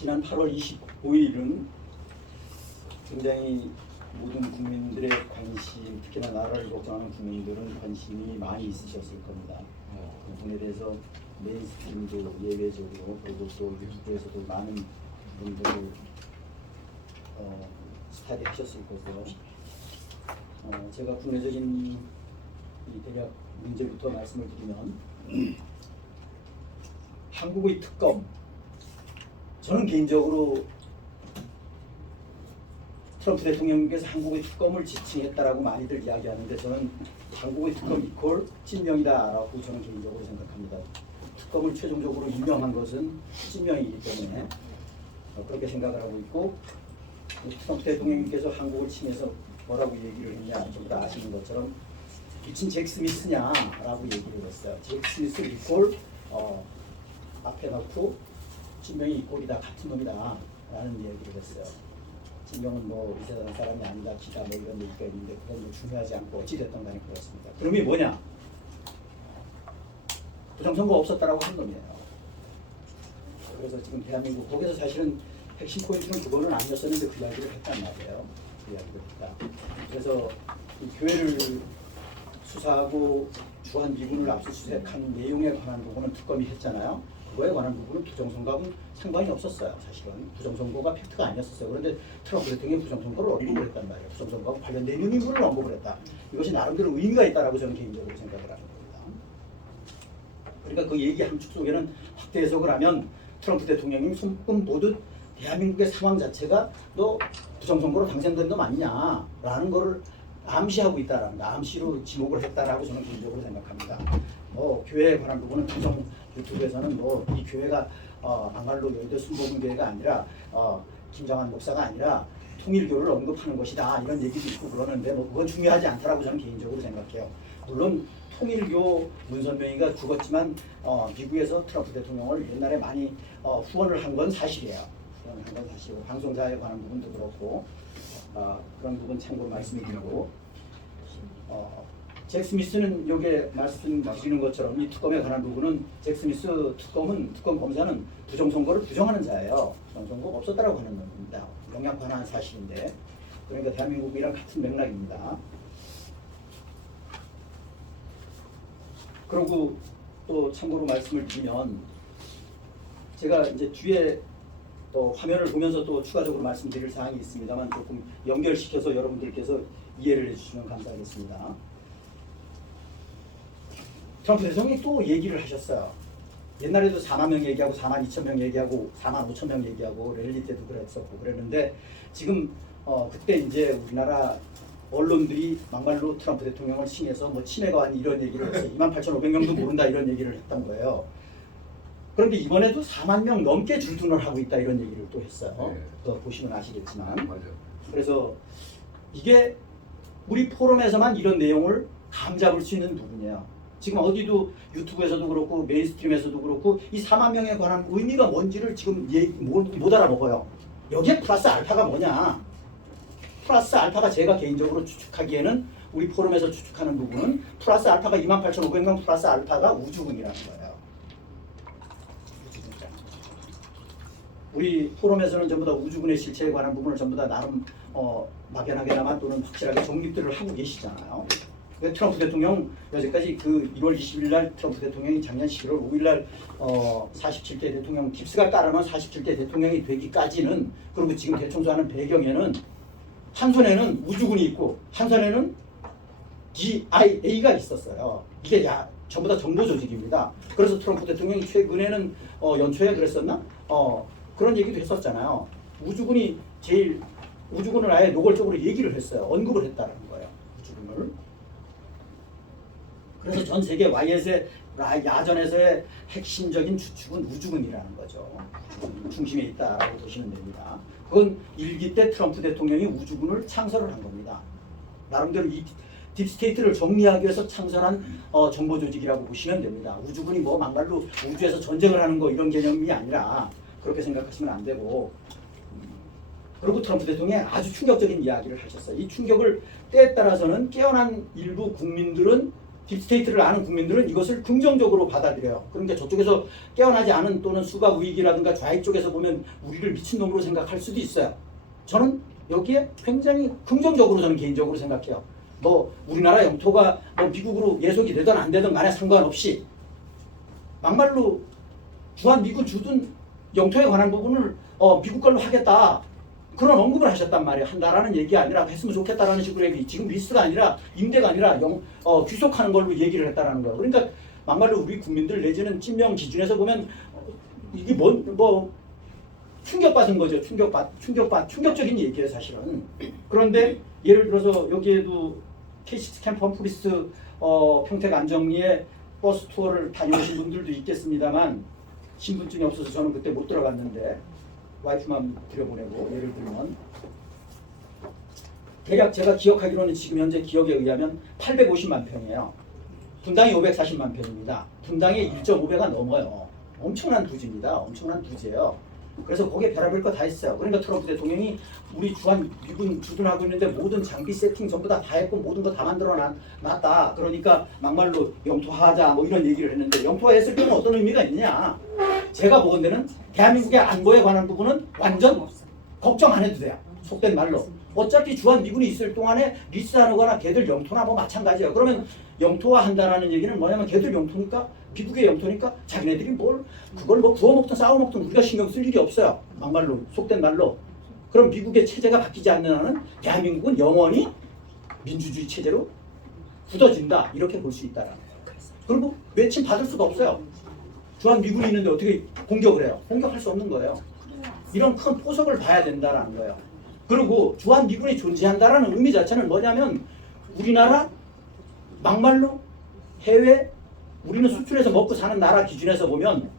지난 8월 25일은 굉장히 모든 국민들의 관심, 특히나 나라를 걱정하는 국민들은 관심이 많이 있으셨을 겁니다. 그 부분에 대해서 메인스트림도 예외적으로 그리고 또 유튜브에서도 많은 분들을 스타디하셨을 거고요. 제가 국내적인 이 대략 문제부터 말씀을 드리면 한국의 특검, 저는 개인적으로 트럼프 대통령께서 한국의 특검을 지칭했다라고 많이들 이야기하는데 저는 한국의 특검 이퀄 찐명이다라고 저는 개인적으로 생각합니다. 특검을 최종적으로 임명한 것은 찐명이기 때문에 그렇게 생각을 하고 있고, 트럼프 대통령께서 한국을 침해서 뭐라고 얘기를 했냐, 전부 다 아시는 것처럼 미친 잭 스미스냐라고 얘기를 했어요. 잭 스미스 이퀄 앞에 넣고 진명이 이꼴이다, 같은 놈이다 라는 얘기를 했어요. 진명은 뭐 이 세상 사람이 아니다, 기다 뭐 이런 얘기가 있는데 그건 뭐 중요하지 않고 어찌됐든 간에 그렇습니다. 그럼이 뭐냐? 부정선거 없었다라고 한 놈이에요. 그래서 지금 대한민국 거기서 사실은 핵심 포인트는 그거는 아니었었는데 그 이야기를 했단 말이에요. 그 이야기를 했다. 그래서 이 교회를 수사하고 주한 미군을 압수수색한 내용에 관한 부분은 특검이 했잖아요. 그거에 관한 부분은 부정선거하고는 상관이 없었어요. 사실은 부정선거가 팩트가 아니었었어요. 그런데 트럼프 대통령이 부정선거를 언급을 했단 말이에요. 부정선거하고 관련된 있는 인물을 언급을 했다. 이것이 나름대로 의미가 있다라고 저는 개인적으로 생각을 하는 겁니다. 그러니까 그 얘기 함축 속에는 확대 해석을 하면 트럼프 대통령이 손금 보듯 대한민국의 상황 자체가 너 부정선거로 당선된 놈 아니냐라는 거를 암시하고 있다라는 거, 암시로 지목을 했다라고 저는 개인적으로 생각합니다. 뭐 교회에 관한 부분은 특정 유튜브에서는 뭐 이 교회가 막말로 여의도 순복음교회가 아니라 김정한 목사가 아니라 통일교를 언급하는 것이다 이런 얘기도 있고 그러는데 뭐 그건 중요하지 않다라고 저는 개인적으로 생각해요. 물론 통일교 문선명이가 죽었지만 미국에서 트럼프 대통령을 옛날에 많이 후원을 한 건 사실이에요. 후원을 한 건 사실이고 방송사에 관한 부분도 그렇고 그런 부분 참고로 말씀드리고 잭 스미스는 여기에 말씀드리는 것처럼 이 특검에 관한 부분은 잭 스미스 특검 검사는 부정선거를 부정하는 자예요. 부정선거가 없었다라고 하는 겁니다. 영향 관한 사실인데 그러니까 대한민국이랑 같은 맥락입니다. 그리고 또 참고로 말씀을 드리면 제가 이제 뒤에 또 화면을 보면서 또 추가적으로 말씀드릴 사항이 있습니다만 조금 연결시켜서 여러분들께서 이해를 해주시면 감사하겠습니다. 트럼프 대통령이 또 얘기를 하셨어요. 옛날에도 4만 명 얘기하고 4만 2천 명 얘기하고 4만 5천 명 얘기하고 랠리 때도 그랬었고 그랬는데 지금 그때 이제 우리나라 언론들이 막말로 트럼프 대통령을 칭해서 뭐 치매가 아닌 이런 얘기를 해서 28,500명도 모른다 이런 얘기를 했던 거예요. 그런데 이번에도 4만 명 넘게 줄둔을 하고 있다 이런 얘기를 또 했어요. 네. 또 보시면 아시겠지만. 맞아. 그래서 이게 우리 포럼에서만 이런 내용을 감잡을 수 있는 부분이에요. 지금 어디도 유튜브에서도 그렇고 메인스트림에서도 그렇고 이 4만 명에 관한 의미가 뭔지를 지금 못 알아먹어요. 여기에 플러스 알파가 뭐냐? 플러스 알파가 제가 개인적으로 추측하기에는 우리 포럼에서 추측하는 부분은 플러스 알파가 28,500명 플러스 알파가 우주군이라는 거예요. 우리 포럼에서는 전부 다 우주군의 실체에 관한 부분을 전부 다 나름 막연하게나마 또는 확실하게 정립들을 하고 계시잖아요. 트럼프 대통령 여태까지 그 1월 20일 날 트럼프 대통령이 작년 11월 5일 날 47대 대통령 깁스가 따르면 47대 대통령이 되기까지는 그리고 지금 대청소하는 배경에는 한 손에는 우주군이 있고 한 손에는 DIA가 있었어요. 이게 전부 다 정보 조직입니다. 그래서 트럼프 대통령이 최근에는 연초에 그랬었나? 그런 얘기도 했었잖아요. 우주군을 아예 노골적으로 얘기를 했어요. 언급을 했다는 거예요. 우주군을. 그래서 전 세계 YS의 야전에서의 핵심적인 주축은 우주군이라는 거죠. 우주군 중심에 있다라고 보시면 됩니다. 그건 1기 때 트럼프 대통령이 우주군을 창설을 한 겁니다. 나름대로 이 딥스테이트를 정리하기 위해서 창설한 정보 조직이라고 보시면 됩니다. 우주군이 뭐 막말로 우주에서 전쟁을 하는 거 이런 개념이 아니라 그렇게 생각하시면 안 되고 그리고 트럼프 대통령이 아주 충격적인 이야기를 하셨어요. 이 충격을 때에 따라서는 깨어난 일부 국민들은 딥스테이트를 아는 국민들은 이것을 긍정적으로 받아들여요. 그러니까 저쪽에서 깨어나지 않은 또는 수박 우익이라든가 좌익 쪽에서 보면 우리를 미친놈으로 생각할 수도 있어요. 저는 여기에 굉장히 긍정적으로 저는 개인적으로 생각해요. 뭐 우리나라 영토가 뭐 미국으로 예속이 되든 안 되든 간에 상관없이 막말로 주한미군 주둔 영토에 관한 부분을 미국 걸로 하겠다. 그런 언급을 하셨단 말이에요. 한다라는 얘기 아니라 했으면 좋겠다라는 식으로 얘기. 지금 리스가 아니라 임대가 아니라 귀속하는 걸로 얘기를 했다라는 거예요. 그러니까 막말로 우리 국민들 내지는 찐명 기준에서 보면 이게 뭐 충격받은 거죠. 충격적인 얘기예요, 사실은. 그런데 예를 들어서 여기에도 K6 캠프 험프리스 평택 안정리에 버스 투어를 다녀오신 분들도 있겠습니다만 신분증이 없어서 저는 그때 못 들어갔는데 와이프만 들여보내고 예를 들면 대략 제가 기억하기로는 지금 현재 기억에 의하면 850만 평이에요. 분당이 540만 평입니다. 분당의 1.5배가 넘어요. 엄청난 부지입니다. 엄청난 부지예요. 그래서 거기에 별의별 거 다 있어요. 그러니까 트럼프 대통령이 우리 미군 주둔하고 있는데 모든 장비 세팅 전부 다 했고 모든 거 다 만들어 놨다. 그러니까 막말로 영토화하자 뭐 이런 얘기를 했는데 영토화했을 때는 어떤 의미가 있느냐. 제가 보건대는 대한민국의 안보에 관한 부분은 완전 걱정 안 해도 돼요. 속된 말로. 어차피 주한미군이 있을 동안에 리스하거나 걔들 영토나 뭐 마찬가지예요. 그러면 영토화한다라는 얘기는 뭐냐면 걔들 영토니까 미국의 영토니까 자기네들이 그걸 뭐 구워먹든 싸워먹든 우리가 신경 쓸 일이 없어요. 막말로 속된 말로. 그럼 미국의 체제가 바뀌지 않는 한은 대한민국은 영원히 민주주의 체제로 굳어진다. 이렇게 볼 수 있다라는 거예요. 그리고 외침 받을 수가 없어요. 주한미군이 있는데 어떻게 공격을 해요? 공격할 수 없는 거예요. 이런 큰 포석을 봐야 된다라는 거예요. 그리고 주한미군이 존재한다라는 의미 자체는 뭐냐면 우리나라 막말로 해외 우리는 수출해서 먹고 사는 나라 기준에서 보면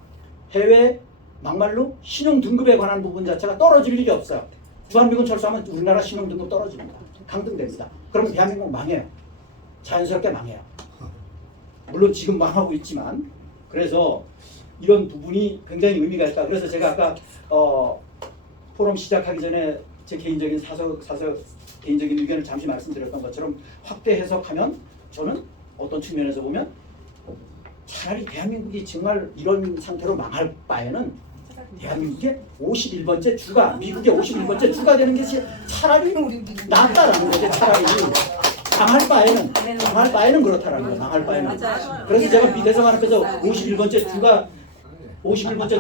해외 막말로 신용 등급에 관한 부분 자체가 떨어질 일이 없어요. 주한미군 철수하면 우리나라 신용 등급 떨어집니다. 강등됩니다. 그러면 대한민국 망해요. 자연스럽게 망해요. 물론 지금 망하고 있지만 그래서 이런 부분이 굉장히 의미가 있다. 그래서 제가 아까 포럼 시작하기 전에 제 개인적인 개인적인 의견을 잠시 말씀드렸던 것처럼 확대 해석하면 저는 어떤 측면에서 보면 차라리 대한민국이 정말 이런 상태로 망할 바에는 대한민국의 51번째 주가 미국의 51번째 주가 되는 게 차라리 낫다라는 거죠. 차라리 망할 바에는 그렇다라는 거예요. 망할 바에는. 그래서 제가 비대성 앞에서 51번째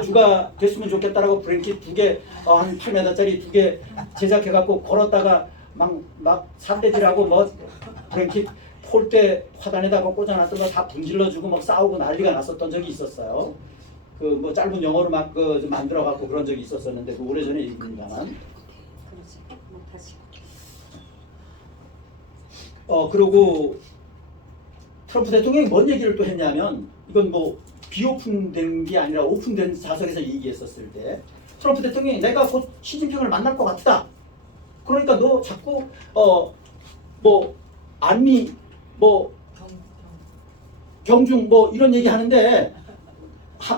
주가 됐으면 좋겠다라고 브랭킷 2개 한 8m짜리 2개 제작해갖고 걸었다가 막 산대질하고 뭐 브랭킷 폴대 화단에다가 꽂아놨던 거 다 분질러주고 막 싸우고 난리가 났었던 적이 있었어요. 그 뭐 짧은 영어로 막 만들어갖고 그런 적이 있었었는데 그 오래전에 얘기입니다만. 그리고 트럼프 대통령이 뭔 얘기를 또 했냐면 이건 뭐 비오픈된 게 아니라 오픈된 자석에서 얘기했었을 때 트럼프 대통령이 내가 곧 시진핑을 만날 것 같다. 그러니까 너 자꾸 뭐 안미 뭐 경중 뭐 이런 얘기 하는데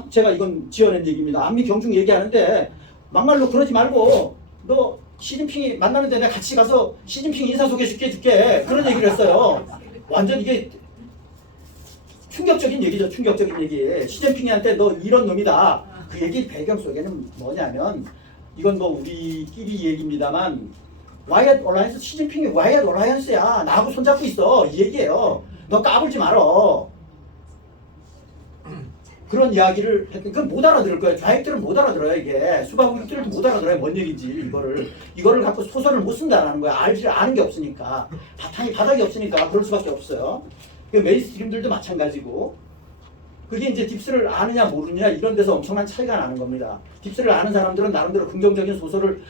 제가 이건 지어낸 얘기입니다. 안미 경중 얘기하는데 막말로 그러지 말고 너 시진핑이 만나는데 내가 같이 가서 시진핑 인사 소개시켜줄게 그런 얘기를 했어요. 완전 이게 충격적인 얘기죠. 충격적인 얘기. 시진핑한테 너 이런 놈이다. 그 얘기 배경 속에는 뭐냐면 이건 뭐 우리끼리 얘기입니다만 와이엇 얼라이언스 시진핑이 와이엇 얼라이언스야. 나하고 손잡고 있어. 이 얘기예요. 너 까불지 말어. 그런 이야기를 했더니 그건 못 알아들을 거예요. 좌익들은 못 알아들어요. 이게 수박우익들도 못 알아들어요. 뭔 얘기인지 이거를 갖고 소설을 못 쓴다라는 거야. 아는 게 없으니까 바닥이 없으니까 그럴 수밖에 없어요. 메인스트림들도 마찬가지고 그게 이제 딥스를 아느냐 모르느냐 이런 데서 엄청난 차이가 나는 겁니다. 딥스를 아는 사람들은 나름대로 긍정적인 소설을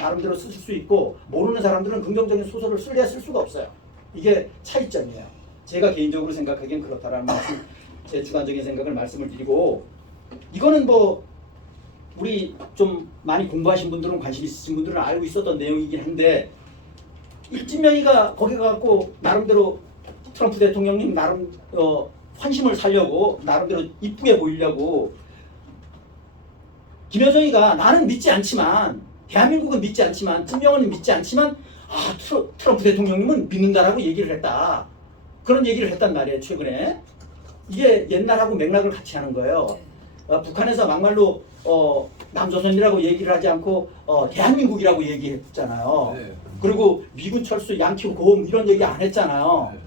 나름대로 쓸 수 있고 모르는 사람들은 긍정적인 소설을 쓸 수가 없어요. 이게 차이점이에요. 제가 개인적으로 생각하기엔 그렇다라는 말씀, 제 주관적인 생각을 말씀을 드리고 이거는 뭐 우리 좀 많이 공부하신 분들은 관심 있으신 분들은 알고 있었던 내용이긴 한데 일진명이가 거기 가갖고 나름대로 트럼프 대통령님 나름 환심을 살려고 나름대로 이쁘게 보이려고 김여정이가 나는 믿지 않지만 대한민국은 믿지 않지만 찐명은 믿지 않지만 트럼프 대통령님은 믿는다라고 얘기를 했다. 그런 얘기를 했단 말이에요. 최근에. 이게 옛날하고 맥락을 같이 하는 거예요. 북한에서 막말로 남조선이라고 얘기를 하지 않고 대한민국이라고 얘기했잖아요. 네. 그리고 미군 철수, 양키 고음 이런 얘기 안 했잖아요. 네.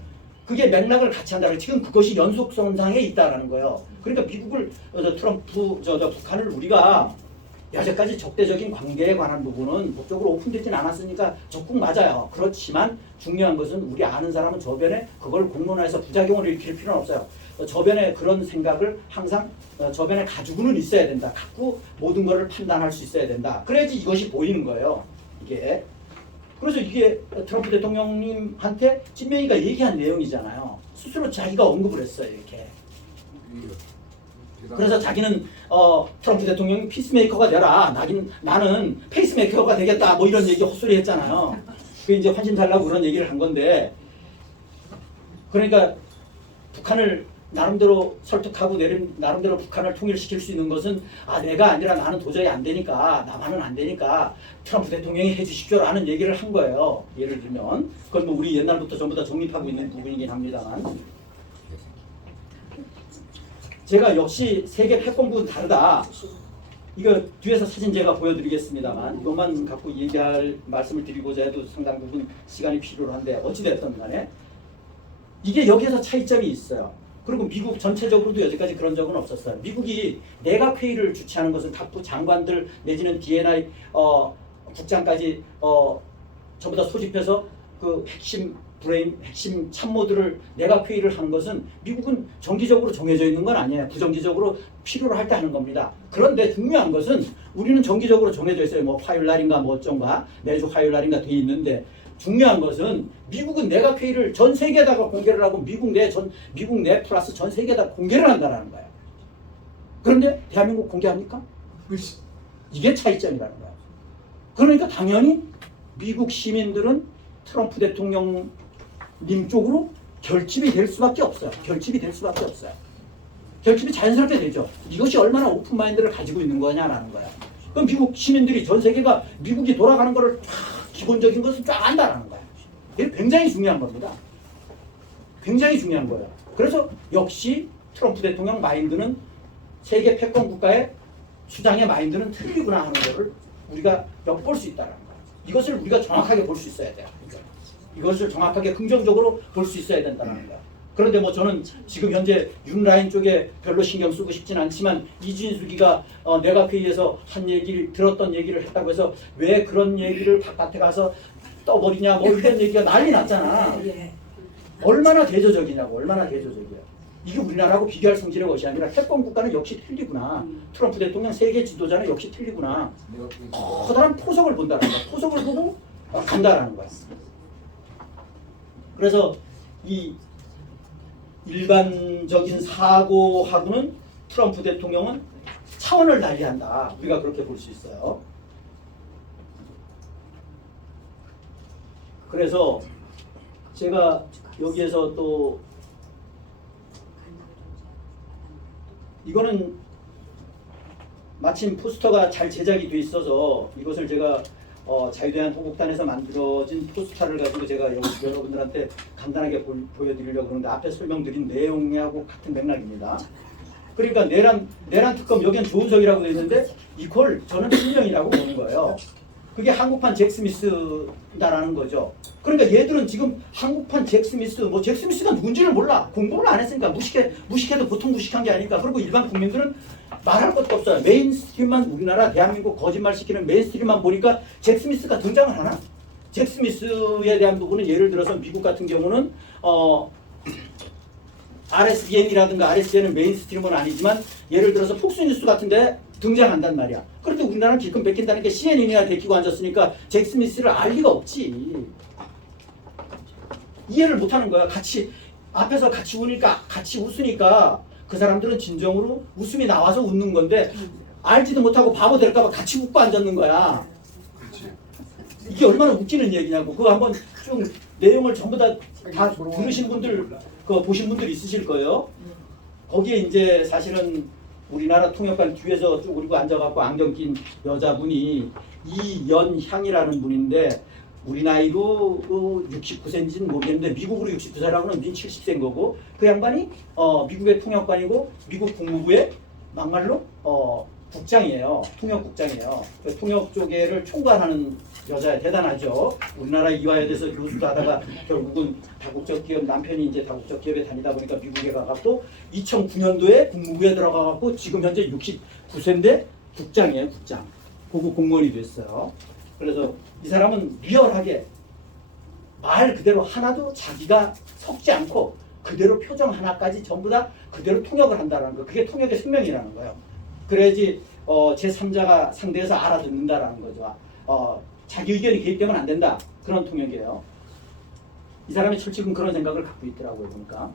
그게 맥락을 같이 한다는 지금 그것이 연속선상에 있다라는 거예요. 그러니까 미국을 북한을 우리가 여태까지 적대적인 관계에 관한 부분은 법적으로 오픈되진 않았으니까 적국 맞아요. 그렇지만 중요한 것은 우리 아는 사람은 저변에 그걸 공론화해서 부작용을 일으킬 필요는 없어요. 저변에 그런 생각을 항상 저변에 가지고는 있어야 된다. 갖고 모든 것을 판단할 수 있어야 된다. 그래야지 이것이 보이는 거예요. 이게. 그래서 이게 트럼프 대통령님한테 찐명이가 얘기한 내용이잖아요. 스스로 자기가 언급을 했어요. 이렇게. 그래서 자기는 트럼프 대통령이 피스메이커가 되라. 나는 페이스메이커가 되겠다. 뭐 이런 얘기 헛소리 했잖아요. 그 이제 환심 달라고 그런 얘기를 한 건데, 그러니까 북한을 나름대로 설득하고 나름대로 북한을 통일시킬 수 있는 것은 내가 아니라 나는 도저히 안 되니까, 나만은 안 되니까 트럼프 대통령이 해주십시오라는 얘기를 한 거예요. 예를 들면 그건 뭐 우리 옛날부터 전부 다 정립하고 있는 부분이긴 합니다만, 제가 역시 세계 패권부는 다르다. 이거 뒤에서 사진 제가 보여드리겠습니다만 이것만 갖고 얘기할 말씀을 드리고자 해도 상당 부분 시간이 필요한데 어찌됐든 간에 이게 여기에서 차이점이 있어요. 그리고 미국 전체적으로도 여태까지 그런 적은 없었어요. 미국이 내각회의를 주최하는 것은 각부 장관들 내지는 D&I 국장까지 전부 다 소집해서 그 핵심 참모들을 내각회의를 하는 것은 미국은 정기적으로 정해져 있는 건 아니에요. 부정기적으로 필요로 할 때 하는 겁니다. 그런데 중요한 것은 우리는 정기적으로 정해져 있어요. 뭐 화요일 날인가 뭐 어쩐가 매주 화요일 날인가 돼 있는데, 중요한 것은 미국은 내각회의를 전 세계에다가 공개를 하고 미국 내 플러스 전 세계에다 공개를 한다는 거예요. 그런데 대한민국 공개합니까? 이게 차이점이라는 거예요. 그러니까 당연히 미국 시민들은 트럼프 대통령님 쪽으로 결집이 될 수밖에 없어요. 결집이 자연스럽게 되죠. 이것이 얼마나 오픈마인드를 가지고 있는 거냐라는 거야. 그럼 미국 시민들이 전 세계가 미국이 돌아가는 거를 기본적인 것을 쫙 안다라는 거야. 이게 굉장히 중요한 겁니다. 굉장히 중요한 거예요. 그래서 역시 트럼프 대통령 마인드는 세계 패권 국가의 수장의 마인드는 틀리구나 하는 거를 우리가 엿볼 수 있다는 거예요. 이것을 우리가 정확하게 볼 수 있어야 돼요. 이것을 정확하게 긍정적으로 볼 수 있어야 된다는 거야. 그런데 뭐 저는 지금 현재 윤라인 쪽에 별로 신경 쓰고 싶진 않지만 이진숙이가 내각회의에서 들었던 얘기를 했다고 해서 왜 그런 얘기를 바깥에 가서 떠버리냐 뭐 이런 얘기가 난리 났잖아. 얼마나 대조적이냐고. 이게 우리나라하고 비교할 성질의 것이 아니라 패권 국가는 역시 틀리구나. 트럼프 대통령 세계 지도자는 역시 틀리구나. 커다란 포석을 본다는 거야. 포석을 보고 간다라는 거야. 그래서 이 일반적인 사고하고는 트럼프 대통령은 차원을 달리한다. 우리가 그렇게 볼 수 있어요. 그래서 제가 여기에서 또 이거는 마침 포스터가 잘 제작이 돼 있어서 이것을 제가 자유대한호국단에서 만들어진 포스터를 가지고 제가 여러분들한테 간단하게 보여드리려고 그러는데 앞에 설명드린 내용하고 같은 맥락입니다. 그러니까 내란 특검 여기는 조은석이라고 되어 있는데 이걸 저는 실명이라고 보는 거예요. 그게 한국판 잭 스미스다라는 거죠. 그러니까 얘들은 지금 한국판 잭 스미스, 뭐 잭 스미스가 누군지를 몰라. 공부를 안 했으니까 무식해도 보통 무식한 게 아니니까. 그리고 일반 국민들은 말할 것도 없어요. 메인스트림만 우리나라 대한민국 거짓말시키는 메인스트림만 보니까 잭 스미스가 등장을 하나? 잭 스미스에 대한 부분은 예를 들어서 미국 같은 경우는 RSN이라든가 RSN은 메인스트림은 아니지만 예를 들어서 폭스뉴스 같은데 등장한단 말이야. 그런데 우리나라는 길금 뺏긴다는 게 CNN이나 데리고 앉았으니까 잭 스미스를 알 리가 없지. 이해를 못하는 거야. 앞에서 같이 웃으니까 그 사람들은 진정으로 웃음이 나와서 웃는 건데 알지도 못하고 바보 될까봐 같이 웃고 앉았는 거야. 이게 얼마나 웃기는 얘기냐고. 그거 한번 좀 내용을 전부 다 들으신 분들, 그거 보신 분들 있으실 거예요. 거기에 이제 사실은 우리나라 통역관 뒤에서 쭉 그리고 앉아갖고 안경 낀 여자분이 이연향이라는 분인데 우리 나이로 69세인지는 모르겠는데 미국으로 69세라고는 우린 70세인 거고 그 양반이 미국의 통역관이고 미국 국무부의 막말로 국장이에요. 통역국장이에요. 그 통역 쪽에를 총괄하는 여자야. 대단하죠. 우리나라 이화여대에서 교수도 하다가 결국은 다국적 기업 남편이 이제 다국적 기업에 다니다 보니까 미국에 가갖고 2009년도에 국무부에 들어가갖고 지금 현재 69세인데 국장이에요. 국장. 고급 공무원이 됐어요. 그래서 이 사람은 리얼하게 말 그대로 하나도 자기가 섞지 않고 그대로 표정 하나까지 전부 다 그대로 통역을 한다는 거. 그게 통역의 생명이라는 거예요. 그래야지 제3자가 상대해서 알아듣는다라는 거죠. 자기 의견이 개입되면 안 된다. 그런 통역이에요. 이 사람이 철칙은 그런 생각을 갖고 있더라고요. 보니까.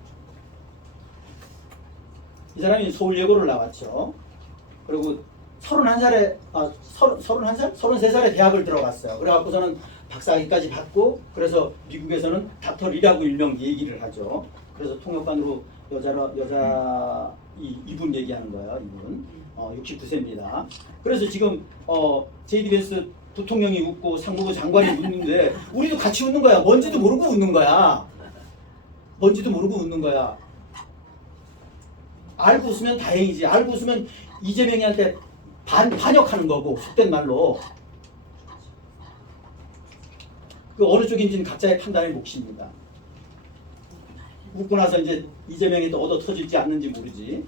이 사람이 서울예고를 나왔죠. 그리고 31살에 33살에 대학을 들어갔어요. 그래갖고서는 박사학위까지 받고 그래서 미국에서는 닥터리라고 일명 얘기를 하죠. 그래서 통역관으로 이분 얘기하는 거예요. 이분 69세입니다. 그래서 지금 제이디 벤스 부통령이 웃고 상무부 장관이 웃는데 우리도 같이 웃는 거야. 뭔지도 모르고 웃는 거야. 뭔지도 모르고 웃는 거야. 알고 웃으면 다행이지. 알고 웃으면 이재명이한테 반역하는 거고 속된 말로. 그 어느 쪽인지는 각자의 판단의 몫입니다. 웃고 나서 이제 이재명이 또 얻어 터질지 않는지 모르지.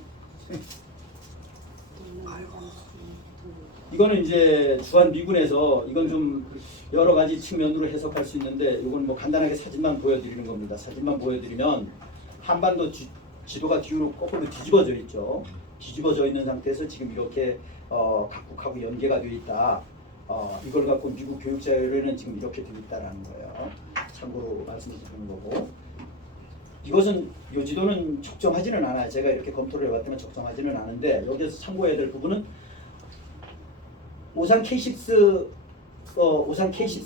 이거는 이제 주한 미군에서 이건 좀 여러 가지 측면으로 해석할 수 있는데 이건 뭐 간단하게 사진만 보여드리는 겁니다. 사진만 보여드리면 한반도 지도가 뒤로 거꾸로 뒤집어져 있죠. 뒤집어져 있는 상태에서 지금 이렇게 각국하고 연계가 되어 있다. 이걸 갖고 미국 교육 자료에는 지금 이렇게 되어 있다라는 거예요. 참고로 말씀을 드리는 거고. 이것은 이 지도는 적정하지는 않아요. 제가 이렇게 검토를 해봤더니 적정하지는 않은데 여기서 참고해야 될 부분은 오산 K6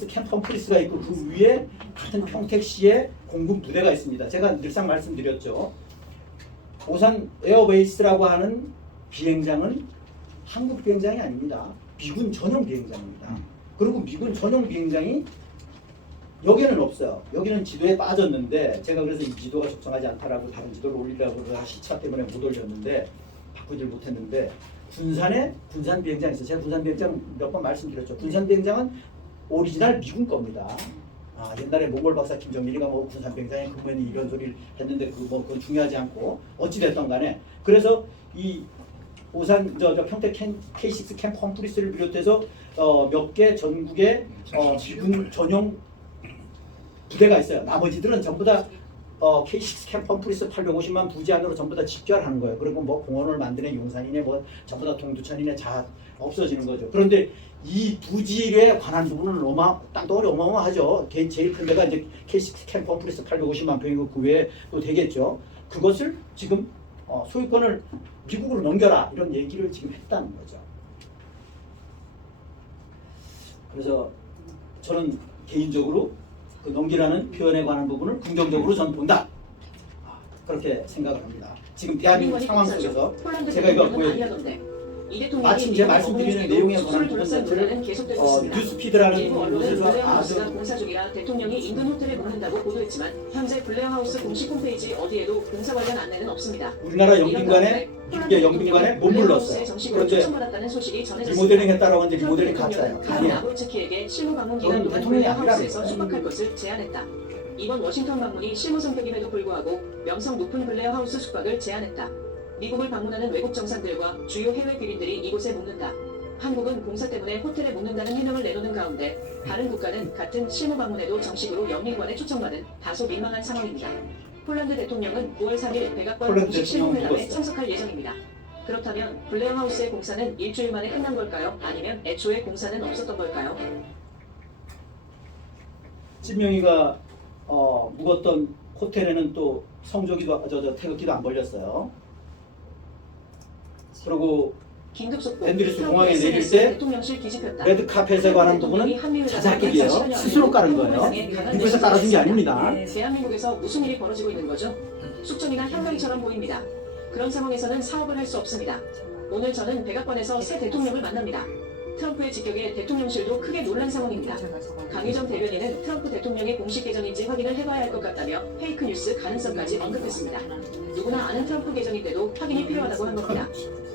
캠프 험프리스가 있고 그 위에 같은 평택시에 공군 부대가 있습니다. 제가 늘상 말씀드렸죠. 오산 에어베이스라고 하는 비행장은 한국 비행장이 아닙니다. 미군 전용 비행장입니다. 그리고 미군 전용 비행장이 여기는 없어요. 여기는 지도에 빠졌는데 제가 그래서 이 지도가 적정하지 않다라고 다른 지도를 올리려고 그러다가 시차 때문에 못 올렸는데 바꾸질 못했는데 군산에 군산 비행장이 있어요. 제가 군산 비행장 몇 번 말씀드렸죠. 군산 비행장은 오리지널 미군 겁니다. 옛날에 몽골 박사 김정일이가 뭐 군산 비행장에 근무했니 이런 소리를 했는데 그건 중요하지 않고 어찌 됐던 간에 그래서 이 오산 평택 K6 캠프 험프리스를 비롯해서 몇 개 전국에 미군 전용 부대가 있어요. 나머지들은 전부 다 K6 캠프 험프리스 850만 부지 안으로 전부 다 집결하는 거예요. 그리고 뭐 공원을 만드네 용산이네 뭐 전부 다 동두천이네 다 없어지는 거죠. 그런데 이 부지에 관한 부분은 땅덩어리 어마어마하죠. 제일 큰 데가 이제 K6 캠프 험프리스 850만 평이고 그 외에 또 되겠죠. 그것을 지금 소유권을 미국으로 넘겨라 이런 얘기를 지금 했다는 거죠. 그래서 저는 개인적으로 그 넘기라는 표현에 관한 부분을 긍정적으로 저는 본다. 그렇게 생각을 합니다. 지금 대한민국 상황 속에서 제가 이거 보여드릴게요. 마침 제가 말씀드리는 내용에 관한 부분 자체를 뉴스피드라는 곳에서 아주 공사 중이라 대통령이 인근 호텔에 묵는다고 보도했지만 현재 블레어하우스 공식 홈페이지 어디에도 공사 관련 안내는 없습니다. 우리나라 영빈관에 미국의 영빈관에 못 불렀어요. 그런데 리모델링 했다라고 하는데 리모델링 가짜예요. 아니에요. 아브르츠키에게 실무 방문 기간도 블레어하우스에서 숙박할 것을 제안했다. 이번 워싱턴 방문이 실무 성격임에도 불구하고 명성 높은 블레어하우스 숙박을 제안했다. 미국을 방문하는 외국 정상들과 주요 해외 귀인들이 이곳에 묵는다. 한국은 공사 때문에 호텔에 묵는다는 해명을 내놓는 가운데 다른 국가는 같은 실무 방문에도 정식으로 영민관에 초청받은 다소 민망한 상황입니다. 폴란드 대통령은 9월 3일 백악관 공식 실무회담에 참석할 예정입니다. 그렇다면 블레어하우스의 공사는 일주일 만에 끝난 걸까요? 아니면 애초에 공사는 없었던 걸까요? 찐명이가 묵었던 호텔에는 또 성조기도 태극기도 안 벌렸어요. 그리고 앤드류스 공항에 내릴 때 레드카펫에 관한 부분은 자작극이에요. 스스로 깔은 거예요. 미국에서 깔아준 게 아닙니다. 대한민국에서 무슨 일이 벌어지고 있는 거죠? 숙청이나 향락이처럼 보입니다. 그런 상황에서는 사업을 할 수 없습니다. 오늘 저는 백악관에서 새 대통령을 만납니다. 트럼프의 직격에 대통령실도 크게 놀란 상황입니다. 강유정 대변인은 트럼프 대통령의 공식 계정인지 확인을 해봐야 할 것 같다며 페이크 뉴스 가능성까지 언급했습니다. 누구나 아는 트럼프 계정인데도 확인이 필요하다고 한 겁니다.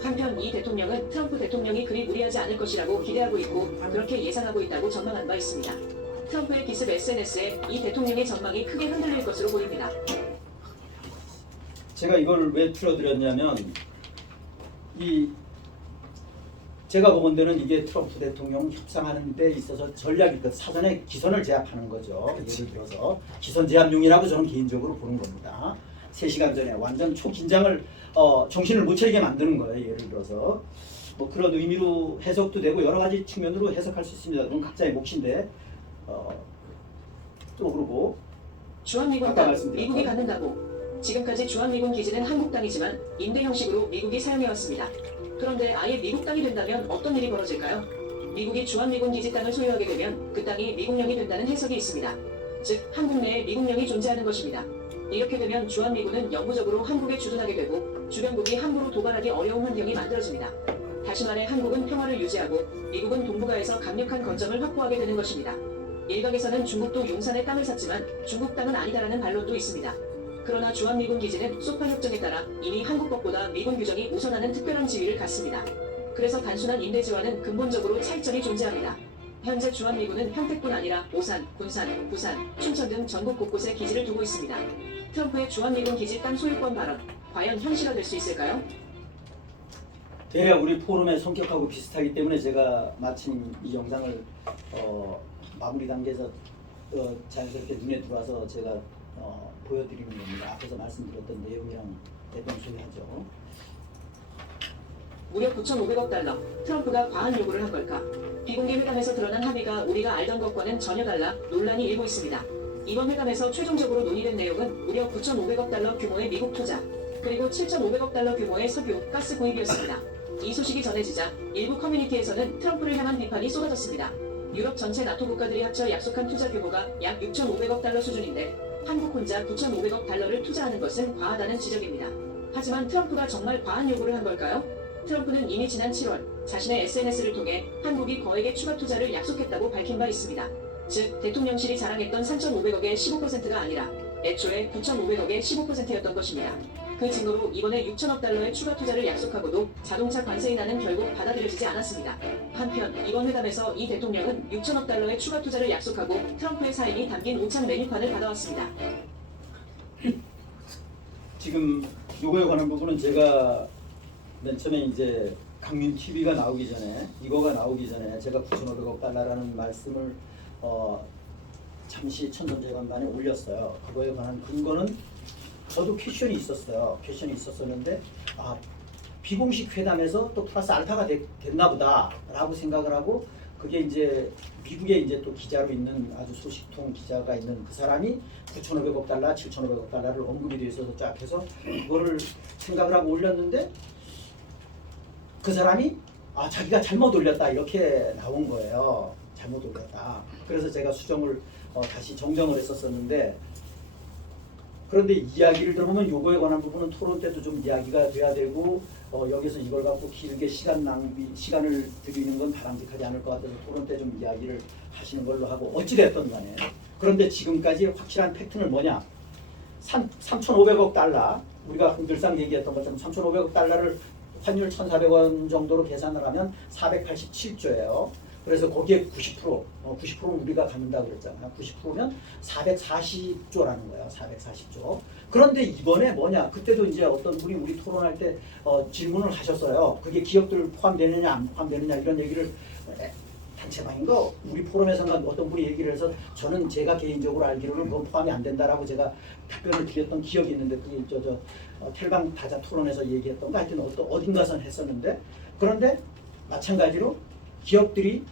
한편 이 대통령은 트럼프 대통령이 그리 무리하지 않을 것이라고 기대하고 있고 그렇게 예상하고 있다고 전망한 바 있습니다. 트럼프의 기습 SNS에 이 대통령의 전망이 크게 흔들릴 것으로 보입니다. 제가 이걸 왜 틀어드렸냐면 제가 보건대는 이게 트럼프 대통령 협상하는 데 있어서 전략이 사전에 기선을 제압하는 거죠. 예를 들어서 기선 제압용이라고 저는 개인적으로 보는 겁니다. 3시간 전에 완전 초긴장을 정신을 못 차리게 만드는 거예요. 예를 들어서 뭐 그런 의미로 해석도 되고 여러 가지 측면으로 해석할 수 있습니다. 그건 각자의 몫인데 또 그러고 주한미군 아까 땅 말씀드렸던 미국이 갖는다고. 지금까지 주한미군 기지는 한국 땅이지만 임대 형식으로 미국이 사용해왔습니다. 그런데 아예 미국 땅이 된다면 어떤 일이 벌어질까요? 미국이 주한미군 기지 땅을 소유하게 되면 그 땅이 미국령이 된다는 해석이 있습니다. 즉 한국 내에 미국령이 존재하는 것입니다. 이렇게 되면 주한미군은 영구적으로 한국에 주둔하게 되고 주변국이 함부로 도발하기 어려운 환경이 만들어집니다. 다시 말해 한국은 평화를 유지하고 미국은 동북아에서 강력한 거점을 확보하게 되는 것입니다. 일각에서는 중국도 용산에 땅을 샀지만 중국 땅은 아니다라는 반론도 있습니다. 그러나 주한미군 기지는 소파 협정에 따라 이미 한국법보다 미군 규정이 우선하는 특별한 지위를 갖습니다. 그래서 단순한 임대지와는 근본적으로 차이점이 존재합니다. 현재 주한미군은 평택뿐 아니라 오산, 군산, 부산, 춘천 등 전국 곳곳에 기지를 두고 있습니다. 트럼프의 주한미군 기지 땅 소유권 발언, 과연 현실화될 수 있을까요? 대략 우리 포럼의 성격하고 비슷하기 때문에 제가 마침 이 영상을 마무리 단계에서 자연스럽게 눈에 들어와서 제가 보여드리는 겁니다. 앞에서 말씀드렸던 내용이랑 대동소이하죠. 무려 9,500억 달러. 트럼프가 과한 요구를 한 걸까? 비공개 회담에서 드러난 합의가 우리가 알던 것과는 전혀 달라 논란이 일고 있습니다. 이번 회담에서 최종적으로 논의된 내용은 무려 9,500억 달러 규모의 미국 투자, 그리고 7,500억 달러 규모의 석유, 가스 구입이었습니다. 이 소식이 전해지자 일부 커뮤니티에서는 트럼프를 향한 비판이 쏟아졌습니다. 유럽 전체 나토 국가들이 합쳐 약속한 투자 규모가 약 6,500억 달러 수준인데 한국 혼자 9,500억 달러를 투자하는 것은 과하다는 지적입니다. 하지만 트럼프가 정말 과한 요구를 한 걸까요? 트럼프는 이미 지난 7월 자신의 SNS를 통해 한국이 거액의 추가 투자를 약속했다고 밝힌 바 있습니다. 즉 대통령실이 자랑했던 3,500억의 15%가 아니라 애초에 9,500억의 15%였던 것입니다. 그 증거로 이번에 6천억 달러의 추가 투자를 약속하고도 자동차 관세 인하는 결국 받아들여지지 않았습니다. 한편 이번 회담에서 이 대통령은 6천억 달러의 추가 투자를 약속하고 트럼프의 사인이 담긴 오찬 메뉴판을 받아왔습니다. 지금 요거에 관한 부분은 제가 맨 처음에 이제 강민 TV가 나오기 전에 이거가 나오기 전에 제가 9,500억 달러라는 말씀을 잠시 천전재간만에 올렸어요. 그거에 관한 근거는 저도 퀘션이 있었어요. 퀘션이 있었었는데 비공식 회담에서 또 플러스 알파가 됐나 보다라고 생각을 하고 그게 이제 미국에 이제 또 기자로 있는 아주 소식통 기자가 있는 그 사람이 9,500억 달러, 7,500억 달러를 언급이 돼 있어서 쫙 해서 그거를 생각을 하고 올렸는데 그 사람이 자기가 잘못 올렸다 이렇게 나온 거예요. 잘못 올렸다. 그래서 제가 수정을 다시 정정을 했었었는데 그런데 이야기를 들어보면 요거에 관한 부분은 토론 때도 좀 이야기가 돼야 되고 여기서 이걸 갖고 길게 시간을 들이는 건 바람직하지 않을 것 같아서 토론 때 좀 이야기를 하시는 걸로 하고 어찌됐든 간에 그런데 지금까지 확실한 팩트는 뭐냐 3,500억 달러 우리가 늘상 얘기했던 것처럼 3,500억 달러를 환율 1,400원 정도로 계산을 하면 487조예요. 그래서 거기에 90%는 우리가 갖는다고 그랬잖아요. 90%면 440조라는 거예요. 440조. 그런데 이번에 뭐냐? 그때도 이제 어떤 분이 우리 토론할 때 질문을 하셨어요. 그게 기업들 포함되느냐 안 포함되느냐 이런 얘기를 단체방인가 우리 포럼에서가 어떤 분이 얘기를 해서 저는 제가 개인적으로 알기로는 그건 포함이 안 된다라고 제가 답변을 드렸던 기억이 있는데 그게 텔방 다자 토론에서 얘기했던 거 하여튼 어딘가선 했었는데 그런데 마찬가지로 기업들이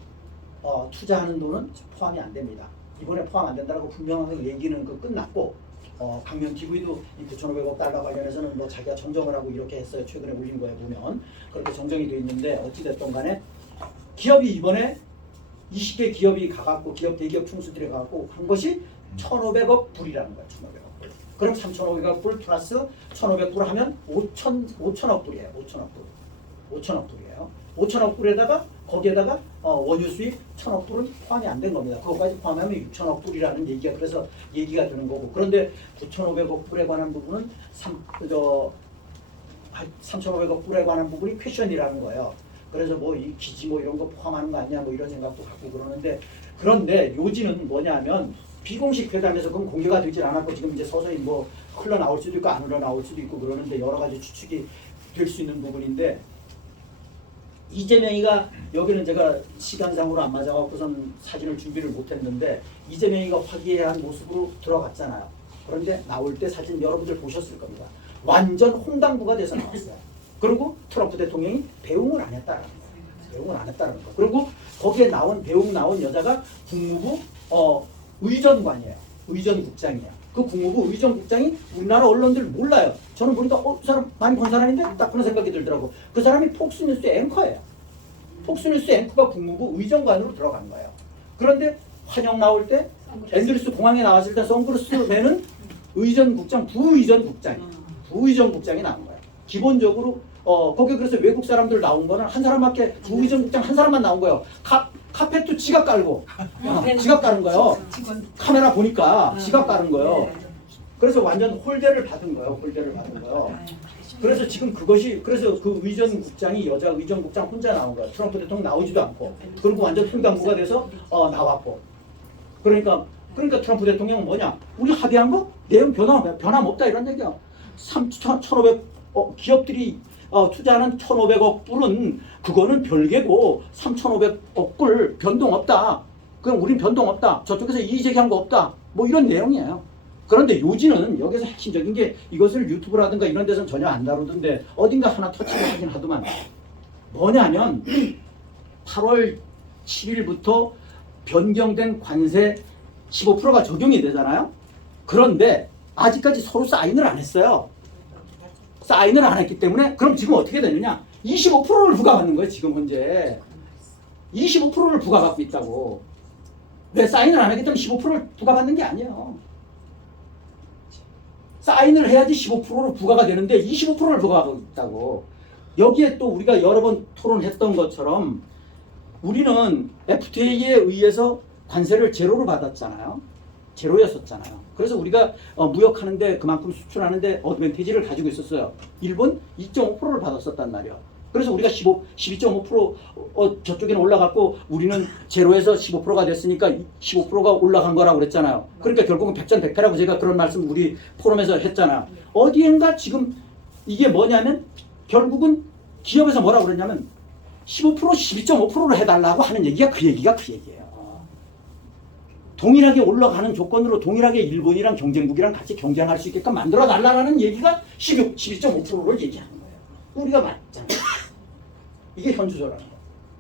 투자하는 돈은 포함이 안 됩니다. 이번에 포함 안 된다고 분명하게 얘기는 끝났고 강명 TV도 이 9,500억 달러 관련해서는 뭐 자기가 정정을 하고 이렇게 했어요. 최근에 올린 거에 보면 그렇게 정정이 돼 있는데 어찌됐든 간에 기업이 이번에 20개 기업이 가갖고 기업 대기업 총수들이 가갖고 한 것이 1,500억 불이라는 거예요. 1,500억 불. 그럼 3,500억 불 플러스 1,500불 하면 5,000억 불이에요. 5,000억 불. 5,000억 불이에요. 5,000억 불에다가 거기에다가 원유 수입 1,000억 불은 포함이 안 된 겁니다. 그것까지 포함하면 6천억 불이라는 얘기가 그래서 얘기가 되는 거고 그런데 9,500억 불에 관한 부분은 3,500억 불에 관한 부분이 퀘션이라는 거예요. 그래서 뭐 이 기지 뭐 이런 거 포함하는 거 아니냐 뭐 이런 생각도 갖고 그런데 요지는 뭐냐면 비공식 회담에서 그건 공개가 되질 않았고 지금 이제 서서히 뭐 흘러나올 수도 있고 안 흘러나올 수도 있고 그러는데 여러 가지 추측이 될 수 있는 부분인데 이재명이가 여기는 제가 시간상으로 안 맞아갖고선 사진을 준비를 못했는데 이재명이가 화기애애한 모습으로 들어갔잖아요. 그런데 나올 때 사진 여러분들 보셨을 겁니다. 완전 홍당무가 돼서 나왔어요. 그리고 트럼프 대통령이 배웅을 안 했다라는 거예요. 배웅을 안 했다는 거. 그리고 거기에 배웅 나온 여자가 국무부 의전관이에요. 의전국장이에요. 그 국무부 의전국장이 우리나라 언론들 몰라요. 저는 보니까 그 사람 많이 본 사람인데 딱 그런 생각이 들더라고. 그 사람이 폭스뉴스 앵커예요. 폭스뉴스 앵커가 국무부 의전관으로 들어간 거예요. 그런데 환영 나올 때 앤드루스 공항에 나왔을 때 선글라스 매는 의전국장, 부의전국장이 나온 거예요. 기본적으로 거기 그래서 외국 사람들 나온 거는 한 사람밖에 부의전국장 한 사람만 나온 거예요. 카펫도 지가 깔고 지가 깔은 거예요. 카메라 보니까 지가 깔은 거예요. 그래서 완전 홀대를 받은 거예요. 그래서 지금 그래서 그 의전국장이 여자 의전국장 혼자 나온 거예요. 트럼프 대통령 나오지도 않고 그리고 완전 훈당부가 돼서 나왔고 그러니까 트럼프 대통령은 뭐냐? 우리 합의한 거 내용 변함없다 이런 얘기야. 1,500 기업들이 투자하는 1,500억 불은 그거는 별개고 3,500억 불 변동 없다. 그럼 우린 변동 없다. 저쪽에서 이의 제기한 거 없다. 뭐 이런 내용이에요. 그런데 요지는 여기서 핵심적인 게 이것을 유튜브라든가 이런 데서는 전혀 안 다루던데 어딘가 하나 터치를 하긴 하더만 뭐냐면 8월 10일부터 변경된 관세 15%가 적용이 되잖아요. 그런데 아직까지 서로 사인을 안 했어요. 사인을 안 했기 때문에 그럼 지금 어떻게 되느냐? 25%를 부과받는 거예요. 지금 현재 25%를 부과받고 있다고. 왜 사인을 안 했기 때문에 15%를 부과받는 게 아니에요. 사인을 해야지 15%로 부과가 되는데 25%를 부과하고 있다고. 여기에 또 우리가 여러 번 토론했던 것처럼 우리는 FTA에 의해서 관세를 제로로 받았잖아요. 제로였었잖아요. 그래서 우리가 무역하는데 그만큼 수출하는데 어드밴티지를 가지고 있었어요. 일본 2.5%를 받았었단 말이에요. 그래서 우리가 12.5% 저쪽에는 올라갔고 우리는 제로에서 15%가 됐으니까 15%가 올라간 거라고 그랬잖아요. 그러니까 결국은 백전백패라고 제가 그런 말씀 우리 포럼에서 했잖아요. 어디엔가 지금 이게 뭐냐면 결국은 기업에서 뭐라고 그랬냐면 15% 12.5%로 해달라고 하는 얘기가 그 얘기예요. 동일하게 올라가는 조건으로 동일하게 일본이랑 경쟁국이랑 같이 경쟁할 수 있게끔 만들어 달라는 얘기가 12.5%를 얘기하는 거예요. 우리가 맞잖아요. 이게 현주소라는 거예요.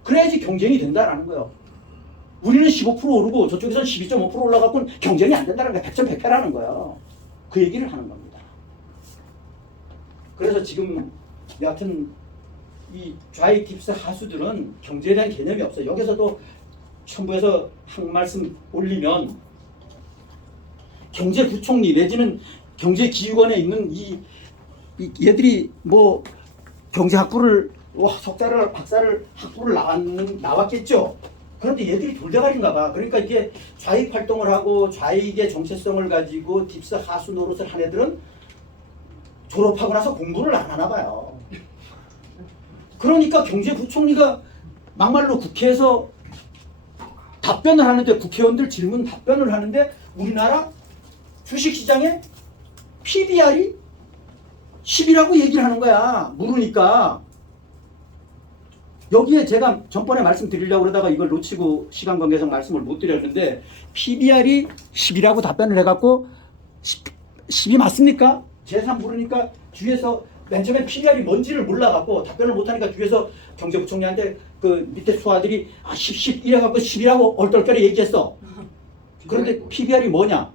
그래야지 경쟁이 된다라는 거예요. 우리는 15% 오르고 저쪽에서는 12.5% 올라가고 경쟁이 안 된다는 거예요. 백전백패라는 거예요. 그 얘기를 하는 겁니다. 그래서 지금 여하튼 이 좌익 깁스 하수들은 경제에 대한 개념이 없어요. 여기서도 첨부해서 한 말씀 올리면 경제부총리 내지는 경제기획원에 있는 얘들이 뭐 경제학부를 석사를 박사를 학부를 나왔겠죠. 그런데 얘들이 돌대가리인가 봐. 그러니까 이게 좌익 활동을 하고 좌익의 정체성을 가지고 딥스 하수 노릇을 한 애들은 졸업하고 나서 공부를 안 하나 봐요. 그러니까 경제부총리가 막말로 국회에서 답변을 하는데 국회의원들 질문 답변을 하는데 우리나라 주식시장에 PBR이 10이라고 얘기를 하는 거야. 물으니까. 여기에 제가 전번에 말씀드리려고 그러다가 이걸 놓치고 시간 관계상 말씀을 못 드렸는데 PBR이 10이라고 답변을 해갖고 10이 맞습니까? 제3 물으니까 뒤에서 맨 처음에 PBR이 뭔지를 몰라갖고 답변을 못하니까 뒤에서 경제부총리한테 그 밑에 수하들이 10 이래갖고 10이라고 얼떨결에 얘기했어. 그런데 PBR이 뭐냐?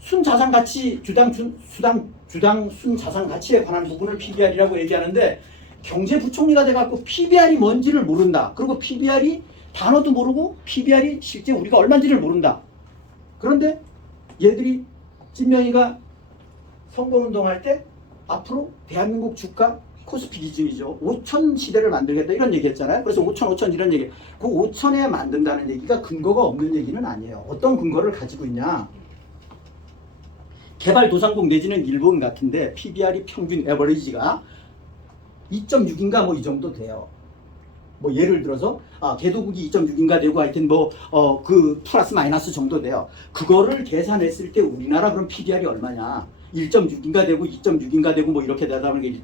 순자산가치 주당 순자산가치에 관한 부분을 PBR이라고 얘기하는데 경제부총리가 돼갖고 PBR이 뭔지를 모른다. 그리고 PBR이 단어도 모르고 PBR이 실제 우리가 얼마인지를 모른다. 그런데 얘들이 찐명이가 선거운동할 때 앞으로 대한민국 주가 코스피 기준이죠. 5천 시대를 만들겠다 이런 얘기했잖아요. 그래서 5천 이런 얘기. 그 5천에 만든다는 얘기가 근거가 없는 얘기는 아니에요. 어떤 근거를 가지고 있냐? 개발도상국 내지는 일본 같은데 PBR이 평균 에버리지가 2.6인가 뭐 이 정도 돼요. 뭐 예를 들어서 개도국이 2.6인가 되고 하여튼 뭐 그 플러스 마이너스 정도 돼요. 그거를 계산했을 때 우리나라 그럼 PBR이 얼마냐? 1.6인가 되고 2.6인가 되고 뭐 이렇게 되다는 게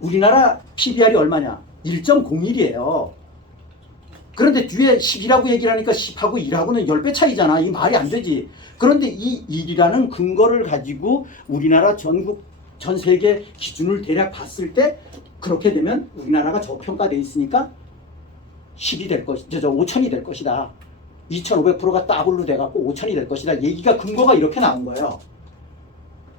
우리나라 PBR이 얼마냐? 1.01이에요. 그런데 뒤에 10이라고 얘기를 하니까 10하고 1하고는 10배 차이잖아. 이 말이 안 되지. 그런데 이 1이라는 근거를 가지고 우리나라 전국 전 세계 기준을 대략 봤을 때 그렇게 되면 우리나라가 저평가돼 있으니까 10이 될 것이다. 5천이 될 것이다. 2,500%가 더블로 돼갖고 5천이 될 것이다. 얘기가 근거가 이렇게 나온 거예요.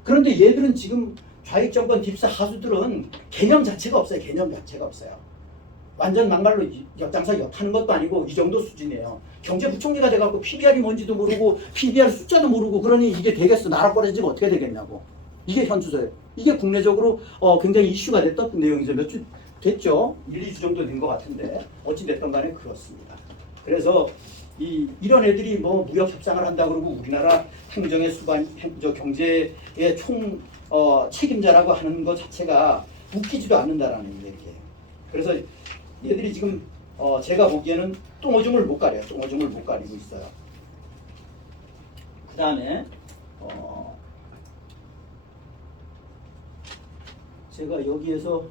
그런데 얘들은 지금 좌익정권 딥스 하수들은 개념 자체가 없어요. 개념 자체가 없어요. 완전 막말로 엿장사 엿하는 것도 아니고 이 정도 수준이에요. 경제부총리가 돼갖고 PBR이 뭔지도 모르고 PBR 숫자도 모르고 그러니 이게 되겠어. 나라 벌어지면 어떻게 되겠냐고. 이게 현주소예요. 이게 국내적으로 굉장히 이슈가 됐던 내용이죠. 몇 주 됐죠. 1, 2주 정도 된 것 같은데 어찌 됐던 간에 그렇습니다. 그래서 이런 애들이 뭐 무역 협상을 한다 그러고 우리나라 행정의 수반, 경제의 총 책임자라고 하는 것 자체가 웃기지도 않는다라는 얘기예요. 그래서 얘들이 지금 제가 보기에는 똥오줌을 못 가려요. 똥오줌을 못 가리고 있어요. 그 다음에 제가 여기에서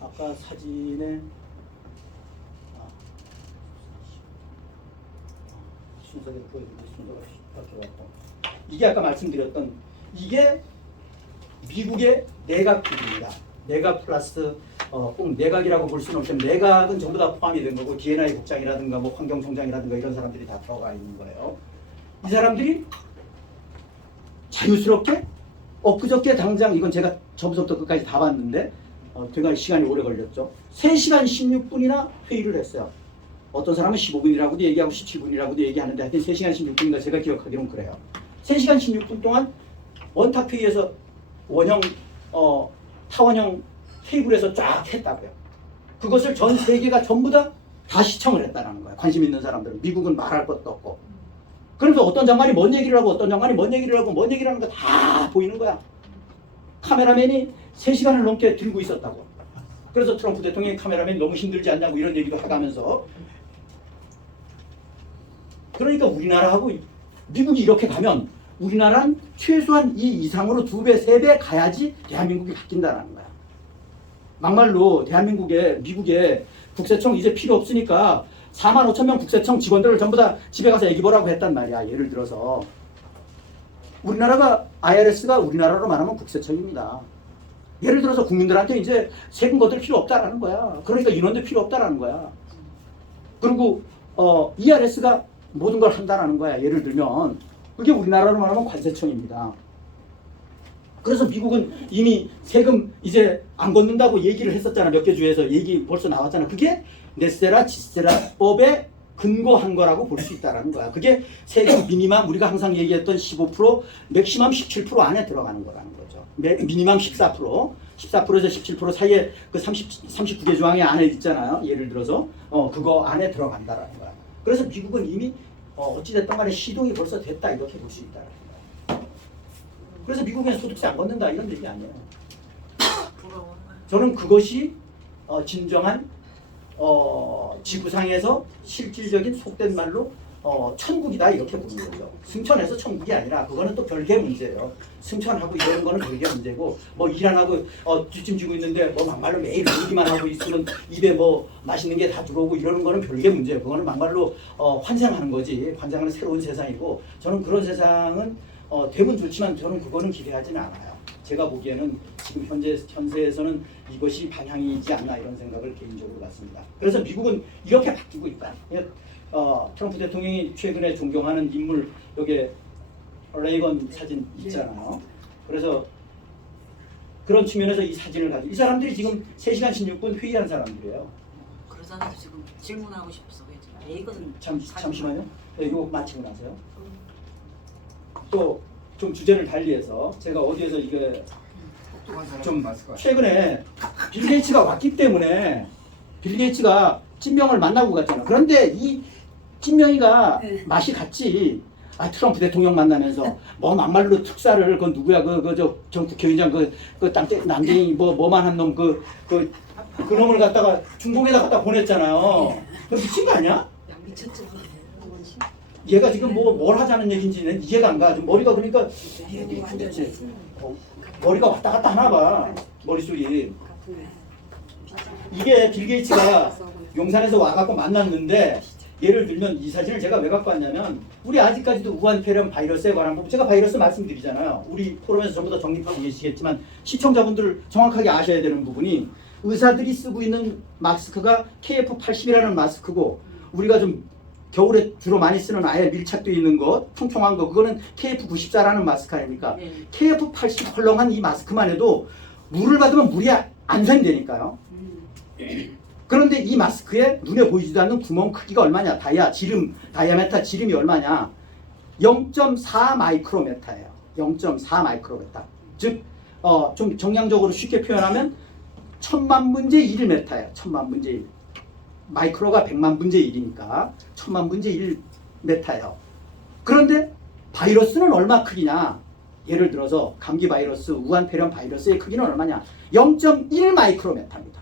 아까 사진에 순서대로 보여드리고 순서가 바뀌어갖고 이게 아까 말씀드렸던 이게 미국의 내각비입니다. 내각 플러스 꼭 내각이라고 볼 수는 없지만 내각은 전부 다 포함이 된 거고 D&I 국장이라든가 뭐 환경총장이라든가 이런 사람들이 다 들어가 있는 거예요. 이 사람들이 자유스럽게 엊그저께 당장 이건 제가 처음부터 끝까지 다 봤는데 되게 시간이 오래 걸렸죠. 3시간 16분이나 회의를 했어요. 어떤 사람은 15분이라고도 얘기하고 17분이라고도 얘기하는데 하여튼 3시간 16분인가 제가 기억하기로는 그래요. 3시간 16분 동안 원탁 회의에서 원형 타원형 테이블에서 쫙 했다고요. 그것을 전 세계가 전부 다 시청을 했다는 거예요. 관심 있는 사람들은. 미국은 말할 것도 없고. 그러면서 어떤 장관이 뭔 얘기를 하고 어떤 장관이 뭔 얘기를 하고 뭔 얘기를 하는 거 다 보이는 거야. 카메라맨이 3시간을 넘게 들고 있었다고. 그래서 트럼프 대통령이 카메라맨이 너무 힘들지 않냐고 이런 얘기도 하면서 그러니까 우리나라하고 미국이 이렇게 가면 우리나라는 최소한 이 이상으로 2배, 3배 가야지 대한민국이 바뀐다는 거야. 막말로 미국에 국세청 이제 필요 없으니까 45,000명 국세청 직원들을 전부 다 집에 가서 애기 보라고 했단 말이야. 예를 들어서 우리나라가 IRS가 우리나라로 말하면 국세청입니다. 예를 들어서 국민들한테 이제 세금 거둘 필요 없다라는 거야. 그러니까 인원도 필요 없다라는 거야. 그리고 ERS가 모든 걸 한다라는 거야. 예를 들면 그게 우리나라로 말하면 관세청입니다. 그래서 미국은 이미 세금 이제 안 걷는다고 얘기를 했었잖아. 몇 개 주에서 얘기 벌써 나왔잖아. 그게 네세라 지세라법에 근거한 거라고 볼 수 있다라는 거야. 그게 세금 미니멈 우리가 항상 얘기했던 15% 맥시멈 17% 안에 들어가는 거라는 거죠. 미니멈 14%에서 17% 사이에 그 39개 조항의 안에 있잖아요. 예를 들어서 그거 안에 들어간다라는 거야. 그래서 미국은 이미 어찌됐든 간에 시동이 벌써 됐다 이렇게 볼 수 있다라는 거야. 그래서 미국은 소득세 안 걷는다 이런 얘기 아니에요. 저는 그것이 진정한 지구상에서 실질적인 속된 말로 천국이다 이렇게 보는 거죠. 승천해서 천국이 아니라 그거는 또 별개의 문제예요. 승천하고 이런 거는 별개의 문제고 뭐 일 안 하고 뒷짐지고 있는데 뭐 막말로 매일 얘기만 하고 있으면 입에 뭐 맛있는 게 다 들어오고 이러는 거는 별개의 문제예요. 그거는 막말로 환생하는 거지. 환생하는 새로운 세상이고 저는 그런 세상은 되면 좋지만 저는 그거는 기대하지는 않아요. 제가 보기에는 지금 현세에서는 이것이 방향이지 않나 이런 생각을 개인적으로 갖습니다. 그래서 미국은 이렇게 바뀌고 있다. 트럼프 대통령이 최근에 존경하는 인물 여기 레이건 사진 있잖아요. 그래서 그런 측면에서 이 사진을 가지고 이 사람들이 지금 3시간 16분 회의한 사람들이에요. 그러잖아요. 지금 질문하고 싶어서 레이건 잠시만요. 네, 이거 마치고 나서요. 또 좀 주제를 달리해서 제가 어디에서 이게 똑똑한 사람은 좀 마스크가 최근에 빌 게이츠가 왔기 때문에 빌 게이츠가 찐명을 만나고 갔잖아. 그런데 이 찐명이가 맛이 갔지. 아, 트럼프 대통령 만나면서 뭐 막말로 특사를 그 누구야 전 국회의장 그 땅대 남쟁이 뭐만한 놈 그 놈을 갖다가 중동에다 갖다 보냈잖아요. 그 미친 거 아니야? 미쳤죠. 얘가 지금 뭘 하자는 얘기인지는 이해가 안 가. 좀 머리가 그러니까 도대체 머리가 왔다 갔다 하나 봐. 머릿속이. 이게 빌 게이츠가 용산에서 와갖고 만났는데 예를 들면 이 사진을 제가 왜 갖고 왔냐면 우리 아직까지도 우한 폐렴 바이러스에 관한 부분 제가 바이러스 말씀드리잖아요. 우리 포럼에서 전부 다 정립하고 계시겠지만 시청자분들 정확하게 아셔야 되는 부분이 의사들이 쓰고 있는 마스크가 KF80이라는 마스크고 우리가 좀 겨울에 주로 많이 쓰는 아예 밀착되어 있는 거 통통한 거 그거는 KF94라는 마스크 아닙니까? 네. KF80 헐렁한 이 마스크만 해도 물을 받으면 물이 안 샌다니까요. 그런데 이 마스크에 눈에 보이지도 않는 구멍 크기가 얼마냐? 다이아메타 지름이 얼마냐? 0.4 마이크로메타예요. 0.4 마이크로메타. 즉, 좀 정량적으로 쉽게 표현하면 1000만 분의 1메타예요. 1000만 분의 1. 마이크로가 100만 분의 1이니까 1000만 분의 1 메타예요. 그런데 바이러스는 얼마 크기냐? 예를 들어서 감기 바이러스, 우한 폐렴 바이러스의 크기는 얼마냐? 0.1 마이크로메타입니다.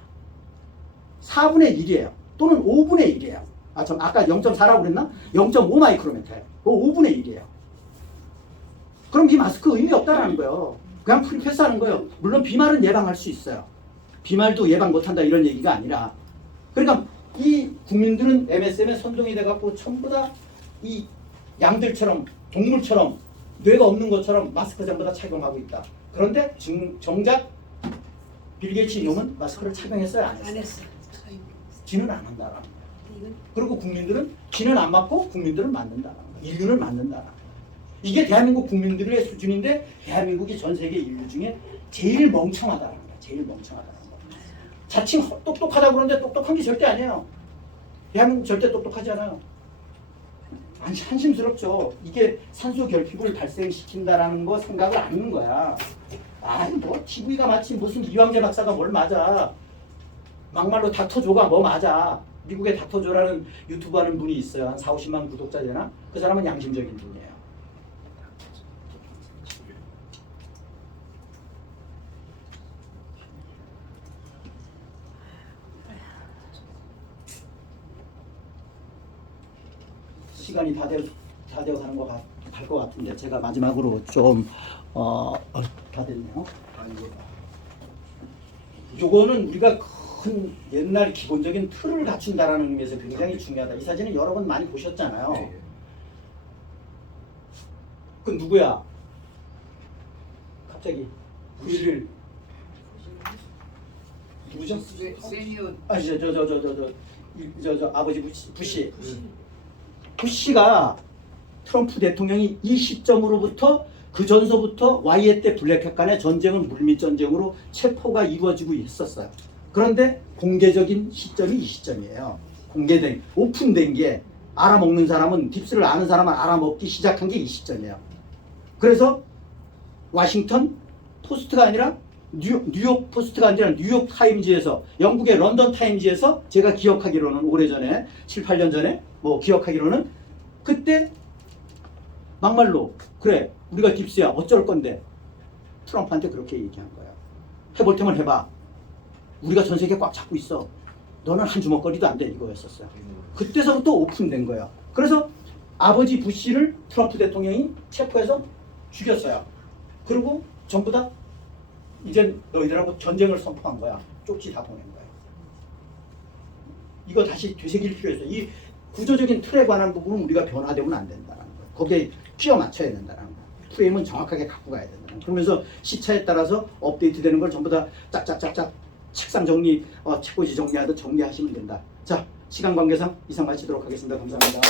4분의 1이에요. 또는 5분의 1이에요. 아까 0.4라고 그랬나? 0.5 마이크로메타예요. 5분의 1이에요. 그럼 이 마스크 의미 없다라는 거예요. 그냥 프리패스하는 거예요. 물론 비말은 예방할 수 있어요. 비말도 예방 못한다 이런 얘기가 아니라 그러니까 이 국민들은 MSM에 선동이 돼갖고 전부 다 이 양들처럼 동물처럼 뇌가 없는 것처럼 마스크 전부 다 착용하고 있다. 그런데 정작 빌 게이츠 놈은 마스크를 착용했어요? 안 했어요? 안 했어. 지는 안 한다라는 거예요. 그리고 국민들은 지는 안 맞고 국민들은 맞는다라는 거예요. 인류는 맞는다라는 거예요. 이게 대한민국 국민들의 수준인데 대한민국이 전 세계 인류 중에 제일 멍청하다라는 거예요. 제일 멍청하다라는 거예요. 자칭 똑똑하다고 그러는데 똑똑한 게 절대 아니에요. 대한민국 절대 똑똑하지 않아요. 한심스럽죠. 이게 산소 결핍을 발생시킨다라는 거 생각을 안 하는 거야. 아니 뭐 TV가 마치 무슨 이황재 박사가 뭘 맞아. 막말로 닥터조가 뭐 맞아. 미국의 닥터조라는 유튜브 하는 분이 있어요. 한 40~50만 구독자 되나? 그 사람은 양심적인 분이에요. 시간이 다 되어 가는 것 갈 것 같은데 제가 마지막으로 좀 다 됐네요. 요거는 우리가 큰 옛날 기본적인 틀을 갖춘다라는 의미에서 굉장히 중요하다. 이 사진은 여러 번 많이 보셨잖아요. 그 누구야? 갑자기 9.11 누구죠? 세니어 저 아버지 부시가 트럼프 대통령이 이 시점으로부터 그 전서부터 와이에 때 블랙핵 간의 전쟁은 물밑 전쟁으로 체포가 이루어지고 있었어요. 그런데 공개적인 시점이 이 시점이에요. 공개된 오픈된 게 알아먹는 사람은 딥스를 아는 사람은 알아먹기 시작한 게 이 시점이에요. 그래서 워싱턴 포스트가 아니라 뉴욕 포스트가 아니라 뉴욕 타임즈에서 영국의 런던 타임즈에서 제가 기억하기로는 오래전에 7~8년 전에 뭐 기억하기로는 그때 막말로 그래 우리가 딥스야 어쩔 건데 트럼프한테 그렇게 얘기한 거예요. 해볼 테면 해봐. 우리가 전 세계 꽉 잡고 있어. 너는 한 주먹거리도 안 돼 이거였었어요. 그때서부터 오픈된 거예요. 그래서 아버지 부시를 트럼프 대통령이 체포해서 죽였어요. 그리고 전부 다 이제 너희들하고 전쟁을 선포한 거야. 쪽지 다 보낸 거예요. 이거 다시 되새길 필요 있어요. 이 구조적인 틀에 관한 부분은 우리가 변화되면 안 된다는 거예요. 거기에 끼워 맞춰야 된다는 거예요. 프레임은 정확하게 갖고 가야 된다는 거예요. 그러면서 시차에 따라서 업데이트되는 걸 전부 다 짝짝짝짝 책상 정리, 책꽂이 정리하듯 정리하시면 된다. 자, 시간 관계상 이상 마치도록 하겠습니다. 감사합니다.